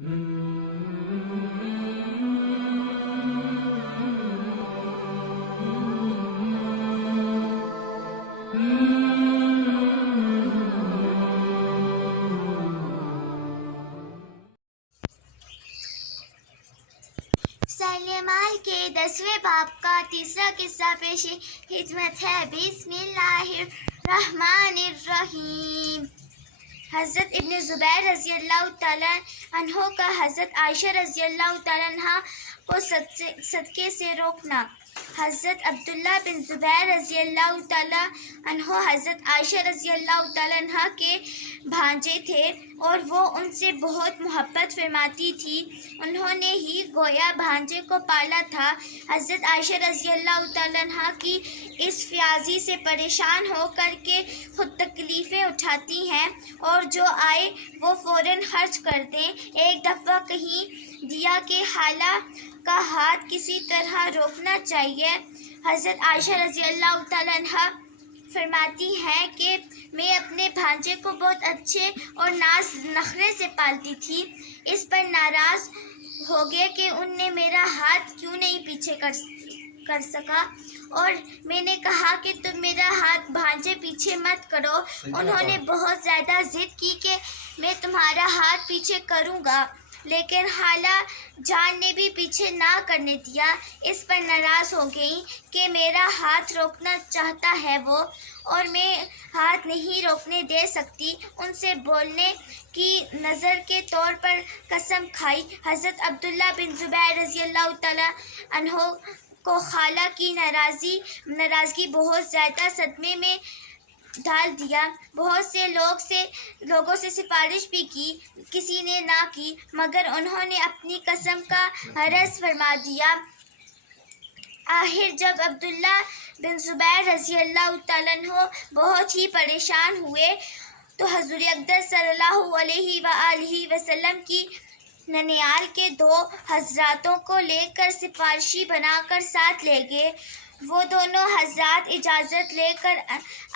सैलेमाल के 10वें बाब का तीसरा किस्सा पेश खिदमत है। बिस्मिल्लाहिर्रहमानिर्रहीम। हज़रत इब्न ज़ुबैर रज़ी अल्लाह तआला अन्हो का हज़रत आयशा रज़ी अल्लाह तआला अन्हा को सदक़े से रोकना। हज़रत अब्दुल्ला बिन ज़ुबैर रज़ी अल्लाह तआला अन्हो हज़रत आयशा रज़ी अल्लाह तआला अन्हा के भांजे थे और वो उनसे बहुत मोहब्बत फरमाती थी। उन्होंने ही गोया भांजे को पाला था। हज़रत आयशा रज़ी अल्लाह तआला अन्हा की इस फ्याजी से परेशान हो कर के खुद तकलीफ़ें उठाती हैं और जो आए वो फ़ौरन खर्च कर दें। एक दफ़ा कहीं दिया कि खाला का हाथ किसी तरह रोकना चाहिए। हज़रत आयशा रज़ी अल्लाह तआला अन्हा फरमाती हैं कि मैं अपने भांजे को बहुत अच्छे और नाज नखरे से पालती थी। इस पर नाराज़ हो गए कि उनने मेरा हाथ क्यों नहीं पीछे कर सका और मैंने कहा कि तुम मेरा हाथ भांजे पीछे मत करो। उन्होंने बहुत ज़्यादा ज़िद की कि मैं तुम्हारा हाथ पीछे करूँगा, लेकिन खाला जान ने भी पीछे ना करने दिया। इस पर नाराज़ हो गई कि मेरा हाथ रोकना चाहता है वो और मैं हाथ नहीं रोकने दे सकती। उनसे बोलने की नज़र के तौर पर कसम खाई। हज़रत अब्दुल्ला बिन ज़ुबैर रज़ी अल्लाह तआला अन्हो को खाला की नाराज़गी बहुत ज़्यादा सदमे में डाल दिया। बहुत से लोगों से सिफारिश भी की, किसी ने ना की, मगर उन्होंने अपनी कसम का हरस फरमा दिया। आखिर जब अब्दुल्ला बिन ज़ुबैर रज़ी अल्लाह तआला अन्हो बहुत ही परेशान हुए तो हुज़ूर अक़दस सल्लल्लाहु अलैहि वसल्लम की ननियाल के 2 हज़रातों को लेकर सिफारिशी बनाकर साथ ले गए। वो दोनों हज़रात इजाज़त लेकर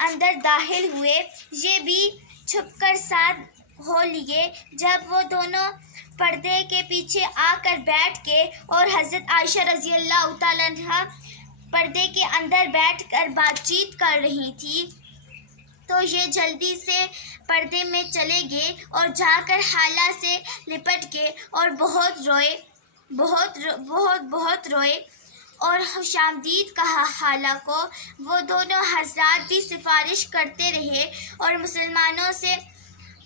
अंदर दाखिल हुए। ये भी छुपकर साथ हो लिए। जब वो दोनों पर्दे के पीछे आकर बैठ गए और हज़रत आयशा रज़ी अल्लाह तआला अन्हा पर्दे के अंदर बैठकर बातचीत कर रही थी तो ये जल्दी से पर्दे में चले गए और जाकर खाला से लिपट गए और बहुत रोए और खुशामदीद कहा खाला को। वो दोनों हज़रात भी सिफारिश करते रहे और मुसलमानों से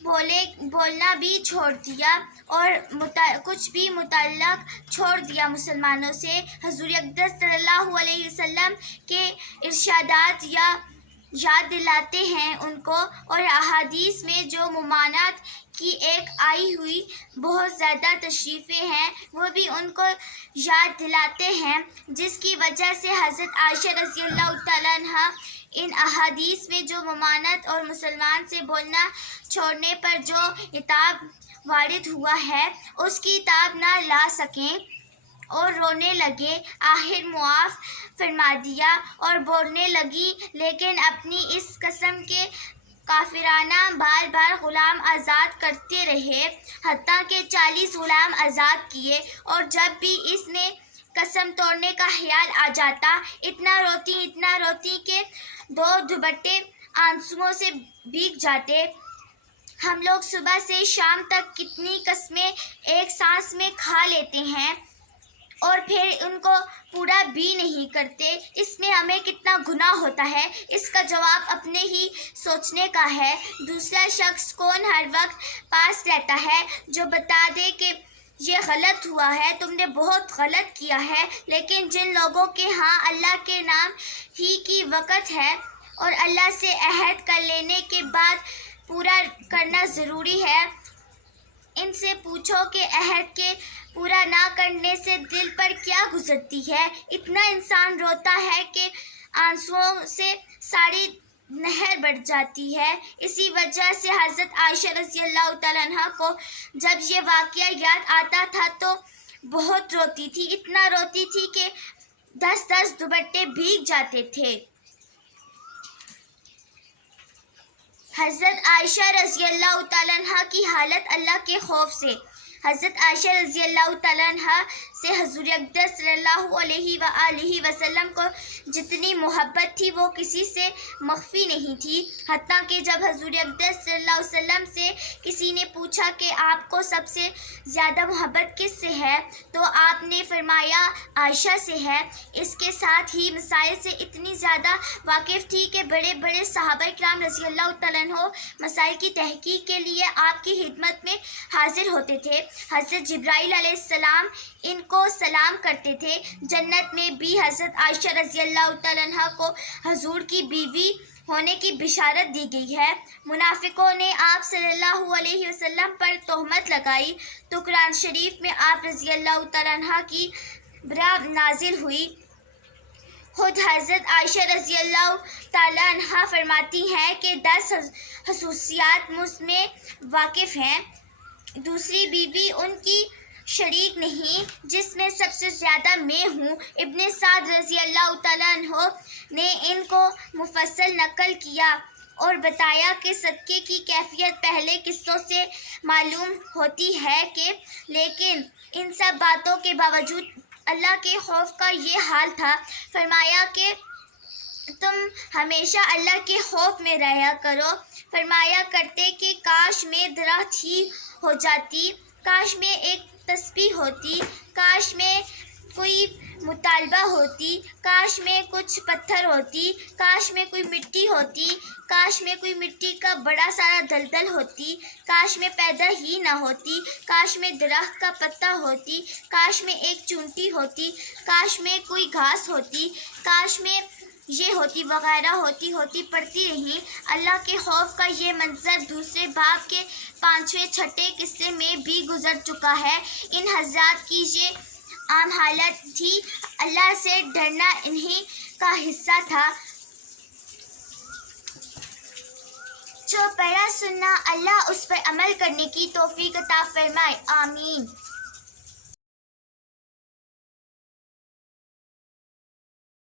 बोलना भी छोड़ दिया और कुछ भी मुतल्लक छोड़ दिया मुसलमानों से। हुज़ूर अक़दस सल्लल्लाहु अलैहि वसल्लम के इरशादात याद दिलाते हैं उनको और अहादीस में जो मुमानात की एक आई हुई बहुत ज़्यादा तशरीफ़ें हैं वो भी उनको याद दिलाते हैं, जिसकी वजह से हज़रत आयशा रज़ी अल्लाह तआला अन्हा इन अहादीस में जो मुमानत और मुसलमान से बोलना छोड़ने पर जो इताब वारिद हुआ है उसकी इताब ना ला सकें और रोने लगे। आखिर मुआफ़ फरमा दिया और बोलने लगी, लेकिन अपनी इस कसम के काफिराना बार बार ग़ुलाम आज़ाद करते रहे, हत्ता के 40 ग़ुलाम आज़ाद किए और जब भी इसने कसम तोड़ने का ख्याल आ जाता इतना रोती कि 2 दुपट्टे आंसुओं से भीग जाते। हम लोग सुबह से शाम तक कितनी कस्में एक सांस में खा लेते हैं और फिर उनको पूरा भी नहीं करते। इसमें हमें कितना गुनाह होता है, इसका जवाब अपने ही सोचने का है। दूसरा शख्स कौन हर वक्त पास रहता है जो बता दे कि ये गलत हुआ है, तुमने बहुत गलत किया है। लेकिन जिन लोगों के यहाँ अल्लाह के नाम ही की वक़्त है और अल्लाह से अहद कर लेने के बाद पूरा करना ज़रूरी है, इनसे पूछो कि अहद के पूरा ना करने से दिल पर क्या गुजरती है। इतना इंसान रोता है कि आंसुओं से सारी नहर बढ़ जाती है। इसी वजह से हज़रत आयशा रज़ी अल्लाह तआला अन्हा को जब ये वाक़या याद आता था तो बहुत रोती थी, इतना रोती थी कि 10-10 दुपट्टे भीग जाते थे। हज़रत आयशा रज़ी अल्लाह तआला अन्हा की हालत अल्लाह के खौफ से। حضرت عائشہ رضی اللہ تعالیٰ عنہ سے حضور اقدس صلی اللہ علیہ وآلہ وسلم کو جتنی محبت تھی وہ کسی سے مخفی نہیں تھی، حتیٰ کہ جب حضور اقدس صلی اللہ علیہ وسلم سے کسی نے پوچھا کہ آپ کو سب سے زیادہ محبت کس سے ہے تو آپ نے فرمایا عائشہ سے ہے۔ اس کے ساتھ ہی مسائل سے اتنی زیادہ واقف تھی کہ بڑے بڑے صحابہ کرام رضی اللہ تعالیٰ عنہ مسائل کی تحقیق کے لیے آپ کی خدمت میں حاضر ہوتے تھے۔ حضرت جبرائیل علیہ السلام ان کو سلام کرتے تھے۔ جنت میں بھی حضرت عائشہ رضی اللہ تعالیٰ عنہ کو حضور کی بیوی ہونے کی بشارت دی گئی ہے۔ منافقوں نے آپ صلی اللہ علیہ وسلم پر تہمت لگائی تو قرآن شریف میں آپ رضی اللہ تعالیٰ عنہ کی برات نازل ہوئی۔ خود حضرت عائشہ رضی اللہ تعالیٰ عنہ فرماتی ہیں کہ 10 خصوصیات مجھ میں واقف ہیں، دوسری بیوی ان کی شریک نہیں، جس میں سب سے زیادہ میں ہوں۔ ابن سعد رضی اللہ تعالیٰ عنہ نے ان کو مفصل نقل کیا اور بتایا کہ صدقے کی کیفیت پہلے قصوں سے معلوم ہوتی ہے کہ لیکن ان سب باتوں کے باوجود اللہ کے خوف کا یہ حال تھا۔ فرمایا کہ تم ہمیشہ اللہ کے خوف میں رہا کرو۔ فرمایا کرتے کہ کاش میں درخت ہی ہو جاتی، کاش میں ایک تسبیح ہوتی، کاش میں کوئی مطالبہ ہوتی، کاش میں کچھ پتھر ہوتی، کاش میں کوئی مٹی ہوتی، کاش میں کوئی مٹی کا بڑا سارا دلدل ہوتی، کاش میں پیدا ہی نہ ہوتی، کاش میں درخت کا پتا ہوتی، کاش میں ایک چونٹی ہوتی، کاش میں کوئی گھاس ہوتی، کاش میں یہ ہوتی وغیرہ ہوتی پڑتی رہیں۔ اللہ کے خوف کا یہ منظر دوسرے باب کے 5ویں 6 قصے میں بھی گزر چکا ہے۔ ان حضرات کی یہ عام حالت تھی، اللہ سے ڈرنا انہی کا حصہ تھا۔ جو پڑھا سننا اللہ اس پر عمل کرنے کی توفیق عطا فرمائے، آمین۔